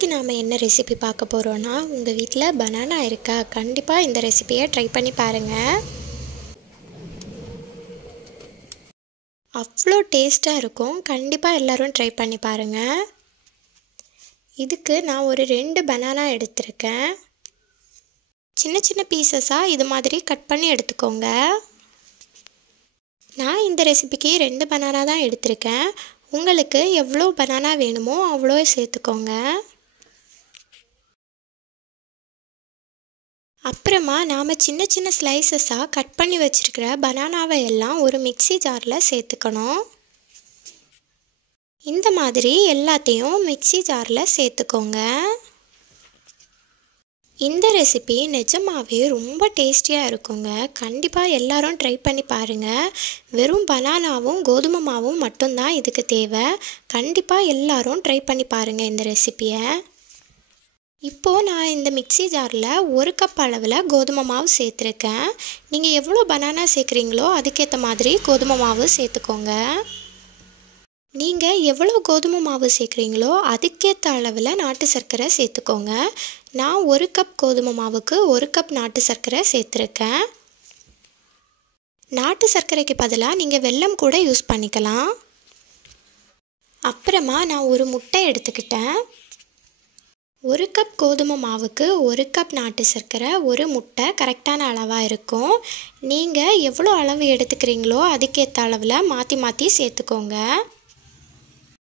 இன்றைக்கி நாம் என்ன ரெசிபி பார்க்க போகிறோன்னா, உங்கள் வீட்டில் பனானா இருக்கா? கண்டிப்பாக இந்த ரெசிபியை ட்ரை பண்ணி பாருங்கள். அவ்வளோ டேஸ்ட்டாக இருக்கும். கண்டிப்பாக எல்லோரும் ட்ரை பண்ணி பாருங்கள். இதுக்கு நான் ஒரு 2 பனானா எடுத்திருக்கேன். சின்ன சின்ன பீசஸாக இது மாதிரி கட் பண்ணி எடுத்துக்கோங்க. நான் இந்த ரெசிபிக்கு 2 பனானா தான் எடுத்திருக்கேன். உங்களுக்கு எவ்வளோ பனானா வேணுமோ அவ்வளோ சேர்த்துக்கோங்க. அப்புறமா நாம் சின்ன சின்ன ஸ்லைசஸாக கட் பண்ணி வச்சுருக்கிற பனானாவை எல்லாம் ஒரு மிக்ஸி ஜாரில் சேர்த்துக்கணும். இந்த மாதிரி எல்லாத்தையும் மிக்ஸி ஜாரில் சேர்த்துக்கோங்க. இந்த ரெசிபி நிஜமாகவே ரொம்ப டேஸ்டியாக இருக்குங்க. கண்டிப்பாக எல்லாரும் ட்ரை பண்ணி பாருங்கள். வெறும் பனானாவும் கோதுமை மாவும் மட்டும்தான் இதுக்கு தேவை. கண்டிப்பாக எல்லாரும் ட்ரை பண்ணி பாருங்கள் இந்த ரெசிபியை. இப்போது நான் இந்த மிக்ஸி ஜாரில் 1 கப் அளவில் கோதுமை மாவு சேர்த்துருக்கேன். நீங்கள் எவ்வளோ பனானா சேர்க்குறீங்களோ அதுக்கேற்ற மாதிரி கோதுமை மாவு சேர்த்துக்கோங்க. நீங்கள் எவ்வளோ கோதுமை மாவு சேர்க்குறீங்களோ அதுக்கேற்ற அளவில் நாட்டு சர்க்கரை சேர்த்துக்கோங்க. நான் 1 கப் கோதுமை மாவுக்கு 1 கப் நாட்டு சர்க்கரை சேர்த்துருக்கேன். நாட்டு சர்க்கரைக்கு பதிலாக நீங்கள் வெல்லம் கூட யூஸ் பண்ணிக்கலாம். அப்புறமா நான் ஒரு முட்டை எடுத்துக்கிட்டேன். 1 கப் கோதுமை மாவுக்கு 1 கப் நாட்டு சர்க்கரை, 1 முட்டை கரெக்டான அளவாக இருக்கும். நீங்கள் எவ்வளோ அளவு எடுத்துக்கிறீங்களோ அதுக்கேற்ற அளவில் மாற்றி மாற்றி சேர்த்துக்கோங்க.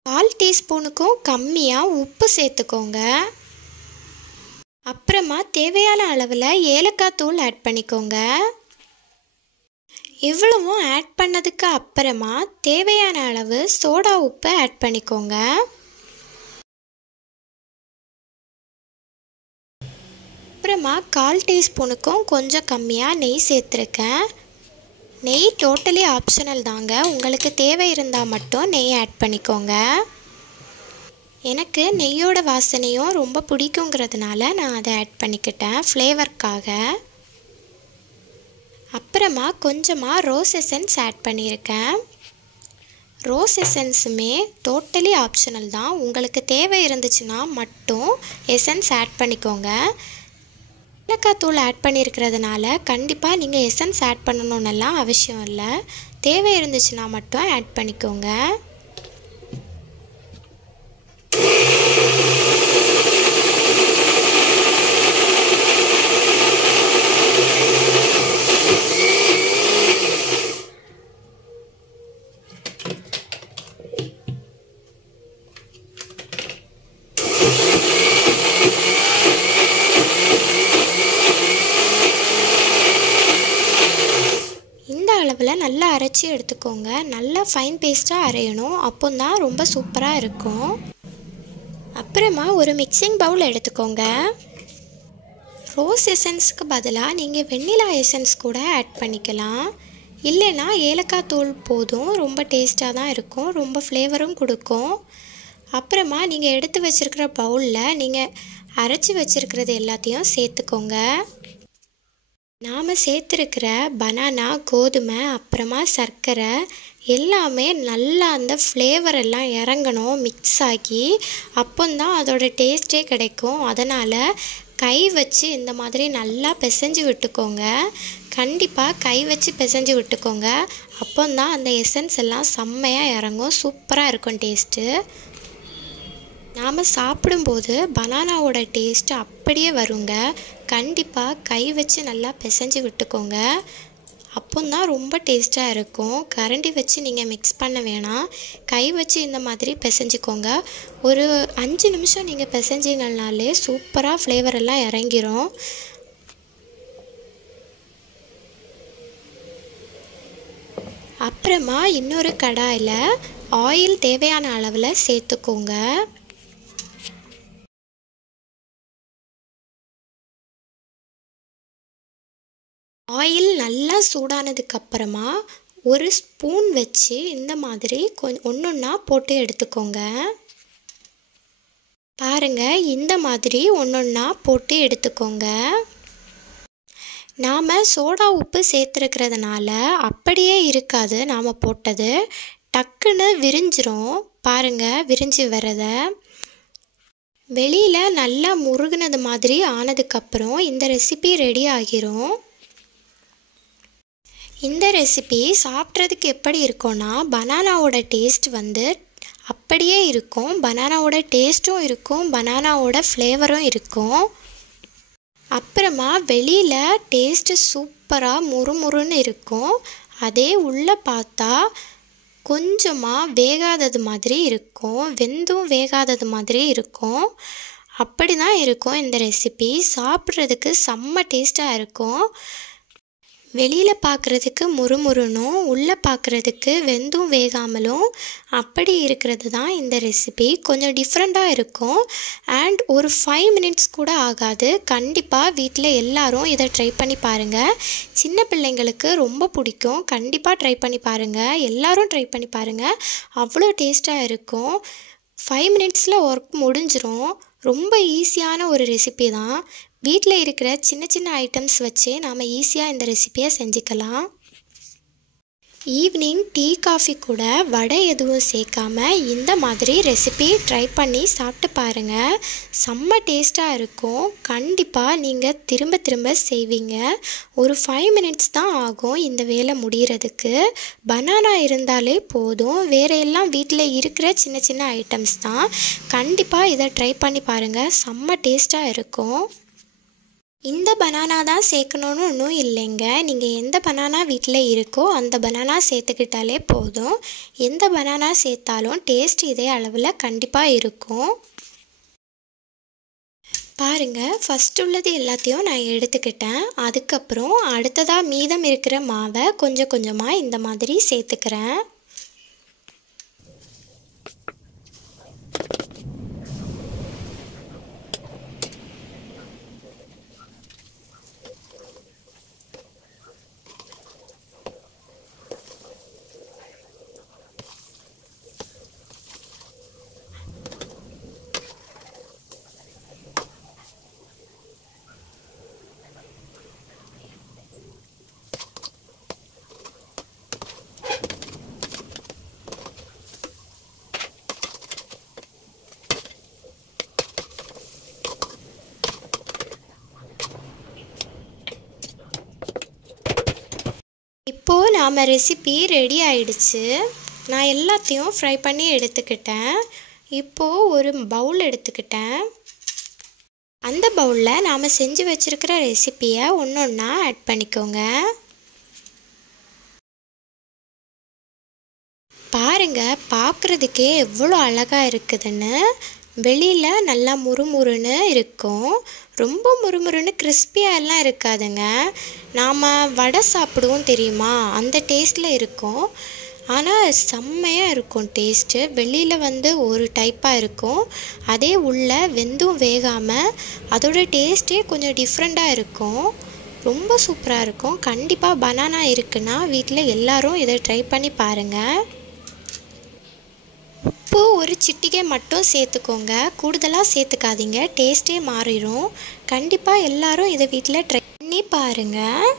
1/4 டீஸ்பூனுக்கும் கம்மியாக உப்பு சேர்த்துக்கோங்க. அப்புறமா தேவையான அளவில் ஏலக்காய் தூள் ஆட் பண்ணிக்கோங்க. இவ்வளவும் ஆட் பண்ணதுக்கு அப்புறமா தேவையான அளவு சோடா உப்பு ஆட் பண்ணிக்கோங்க. அப்புறமா 1/4 டீஸ்பூனுக்கும் கொஞ்சம் கம்மியாக நெய் சேர்த்துருக்கேன். நெய் டோட்டலி ஆப்ஷனல் தாங்க. உங்களுக்கு தேவை இருந்தால் மட்டும் நெய் ஆட் பண்ணிக்கோங்க. எனக்கு நெய்யோட வாசனையும் ரொம்ப பிடிக்குங்கிறதுனால நான் அதை ஆட் பண்ணிக்கிட்டேன் ஃப்ளேவர்க்காக. அப்புறமா கொஞ்சமாக ரோஸ் எசன்ஸ் ஆட் பண்ணியிருக்கேன். ரோஸ் எசன்ஸுமே டோட்டலி ஆப்ஷனல் தான். உங்களுக்கு தேவை இருந்துச்சுன்னா மட்டும் எசன்ஸ் ஆட் பண்ணிக்கோங்க. ஏலக்காய் தூள் ஆட் பண்ணியிருக்கிறதுனால கண்டிப்பாக நீங்கள் எசன்ஸ் ஆட் பண்ணணுன்னெல்லாம் அவசியம் இல்லை. தேவை இருந்துச்சுன்னா மட்டும் ஆட் பண்ணிக்கோங்க. அளவில் நல்லா அரைச்சி எடுத்துக்கோங்க. நல்லா ஃபைன் பேஸ்ட்டாக அரையணும். அப்போ தான் ரொம்ப சூப்பராக இருக்கும். அப்புறமா ஒரு மிக்சிங் பவுல் எடுத்துக்கோங்க. ரோஸ் எசன்ஸுக்கு பதிலாக நீங்கள் வெண்ணிலா எசன்ஸ் கூட ஆட் பண்ணிக்கலாம். இல்லைன்னா ஏலக்காய் தூள் போதும். ரொம்ப டேஸ்ட்டாக தான் இருக்கும். ரொம்ப ஃப்ளேவரும் கொடுக்கும். அப்புறமா நீங்கள் எடுத்து வச்சுருக்கிற பவுலில் நீங்கள் அரைச்சி வச்சுருக்கிறது எல்லாத்தையும் சேர்த்துக்கோங்க. நாம் சேர்த்துருக்கிற பனானா, கோதுமை, அப்புறமா சர்க்கரை எல்லாமே நல்லா அந்த ஃப்ளேவர் எல்லாம் இறங்கணும், மிக்ஸ் ஆகி. அப்போந்தான் அதோட டேஸ்ட்டே கிடைக்கும். அதனால் கை வச்சு இந்த மாதிரி நல்லா பிசைஞ்சு விட்டுக்கோங்க. கண்டிப்பாக கை வச்சு பிசைஞ்சு விட்டுக்கோங்க. அப்போந்தான் அந்த எசன்ஸ் எல்லாம் செம்மையாக இறங்கும். சூப்பராக இருக்கும் டேஸ்ட்டு. நாம் சாப்பிடும்போது பனானாவோட டேஸ்ட்டு அப்படியே வருங்க. கண்டிப்பாக கை வச்சு நல்லா பிசைஞ்சு விட்டுக்கோங்க. அப்போந்தான் ரொம்ப டேஸ்ட்டாக இருக்கும். கரண்டி வச்சு நீங்கள் மிக்ஸ் பண்ண வேணாம். கை வச்சு இந்த மாதிரி பிசைஞ்சிக்கோங்க. ஒரு 5 நிமிஷம் நீங்கள் பிசைஞ்சிங்கனாலே சூப்பராக ஃப்ளேவர் எல்லாம் இறங்கிரும். அப்புறமா இன்னொரு கடாயில் ஆயில் தேவையான அளவில் சேர்த்துக்கோங்க. ஆயில் நல்லா சூடானதுக்கப்புறமா ஒரு ஸ்பூன் வச்சு இந்த மாதிரி ஒன்றொன்னா போட்டு எடுத்துக்கோங்க. பாருங்கள், இந்த மாதிரி ஒன்றொன்னா போட்டு எடுத்துக்கோங்க. நாம் சோடா உப்பு சேர்த்துருக்கிறதுனால அப்படியே இருக்காது. நாம் போட்டது டக்குன்னு விரிஞ்சிரும். பாருங்கள், விரிஞ்சு வரதை. வெளியில் நல்லா முருகுனது மாதிரி ஆனதுக்கப்புறம் இந்த ரெசிபி ரெடி ஆகிரும். இந்த ரெசிபி சாப்பிட்றதுக்கு எப்படி இருக்கும்னா பனானாவோட டேஸ்ட் வந்து அப்படியே இருக்கும். பனானாவோட டேஸ்ட்டும் இருக்கும், பனானாவோட ஃப்ளேவரும் இருக்கும். அப்புறமா வெளியில் டேஸ்ட்டு சூப்பராக முறுமுறுன்னு இருக்கும். அதே உள்ளே பார்த்தா கொஞ்சமாக வேகாதது மாதிரி இருக்கும், வெந்தும் வேகாதது மாதிரி இருக்கும். அப்படி தான் இருக்கும் இந்த ரெசிபி. சாப்பிட்றதுக்கு செம்ம டேஸ்ட்டாக இருக்கும். வெளியில் பார்க்குறதுக்கு முறுமுறுனும் உள்ளே பார்க்குறதுக்கு வெந்தும் வேகாமலும் அப்படி இருக்கிறது தான் இந்த ரெசிபி. கொஞ்சம் டிஃப்ரெண்ட்டாக இருக்கும். அண்ட் ஒரு 5 மினிட்ஸ் கூட ஆகாது. கண்டிப்பாக வீட்டில் எல்லாரும் இதை ட்ரை பண்ணி பாருங்கள். சின்ன பிள்ளைங்களுக்கு ரொம்ப பிடிக்கும். கண்டிப்பாக ட்ரை பண்ணி பாருங்கள். எல்லாரும் ட்ரை பண்ணி பாருங்கள். அவ்வளோ டேஸ்ட்டாக இருக்கும். 5 மினிட்ஸில் ஒர்க் முடிஞ்சிரும். ரொம்ப ஈஸியான ஒரு ரெசிபி தான். வீட்டில் இருக்கிற சின்ன சின்ன ஐட்டம்ஸ் வச்சு நாம் ஈஸியாக இந்த ரெசிபியை செஞ்சுக்கலாம். ஈவினிங் டீ காஃபி கூட வடை எதுவும் சேர்க்காம இந்த மாதிரி ரெசிபி ட்ரை பண்ணி சாப்பிட்டு பாருங்கள். செம்ம டேஸ்ட்டாக இருக்கும். கண்டிப்பாக நீங்கள் திரும்ப திரும்ப செய்வீங்க. ஒரு 5 மினிட்ஸ் தான் ஆகும் இந்த வேலை முடிகிறதுக்கு. பனானா இருந்தாலே போதும். வேறு எல்லாம் வீட்டில் இருக்கிற சின்ன சின்ன ஐட்டம்ஸ் தான். கண்டிப்பாக இதை ட்ரை பண்ணி பாருங்கள். செம்ம டேஸ்ட்டாக இருக்கும். இந்த பனானா தான் சேர்க்கணுன்னு ஒன்றும் இல்லைங்க. நீங்கள் எந்த பனானா வீட்டில் இருக்கோ அந்த பனானா சேர்த்துக்கிட்டாலே போதும். எந்த பனானா சேர்த்தாலும் டேஸ்ட் இதே அளவில் கண்டிப்பாக இருக்கும். பாருங்கள், ஃபஸ்ட் உள்ளது எல்லாத்தையும் நான் எடுத்துக்கிட்டேன். அதுக்கப்புறம் அடுத்ததாக மீதம் இருக்கிற மாவை கொஞ்சம் கொஞ்சமாக இந்த மாதிரி சேர்த்துக்கிறேன். இப்போது நாம் ரெசிபி ரெடி ஆயிடுச்சு. நான் எல்லாத்தையும் ஃப்ரை பண்ணி எடுத்துக்கிட்டேன். இப்போது ஒரு பவுல் எடுத்துக்கிட்டேன். அந்த பவுலில் நாம் செஞ்சு வச்சுருக்கிற ரெசிப்பியை ஒன்று ஒன்றா ஆட் பண்ணிக்கோங்க. பாருங்கள், பார்க்குறதுக்கே எவ்வளோ அழகாக இருக்குதுன்னு. வெளியில் நல்லா முறுமுறுன்னு இருக்கும். ரொம்ப முறுமுறுன்னு கிறிஸ்பியாகலாம் இருக்காதுங்க. நாம் வடை சாப்பிடுவோம் தெரியுமா, அந்த டேஸ்ட்டில் இருக்கும். ஆனால் செம்மையாக இருக்கும் டேஸ்ட்டு. வெளியில் வந்து ஒரு டைப்பாக இருக்கும், அதே உள்ளே வெந்தும் வேகாமல் அதோட டேஸ்ட்டே கொஞ்சம் டிஃப்ரெண்ட்டாக இருக்கும். ரொம்ப சூப்பராக இருக்கும். கண்டிப்பாக பனானா இருக்குன்னா வீட்டில் எல்லோரும் இதை ட்ரை பண்ணி பாருங்கள். உப்பு ஒரு சிட்டிகை மட்டும் சேர்த்துக்கோங்க, கூடுதலாக சேர்த்துக்காதீங்க, டேஸ்ட்டே மாறிடும். கண்டிப்பாக எல்லோரும் இதை வீட்டில் ட்ரை பண்ணி பாருங்கள்.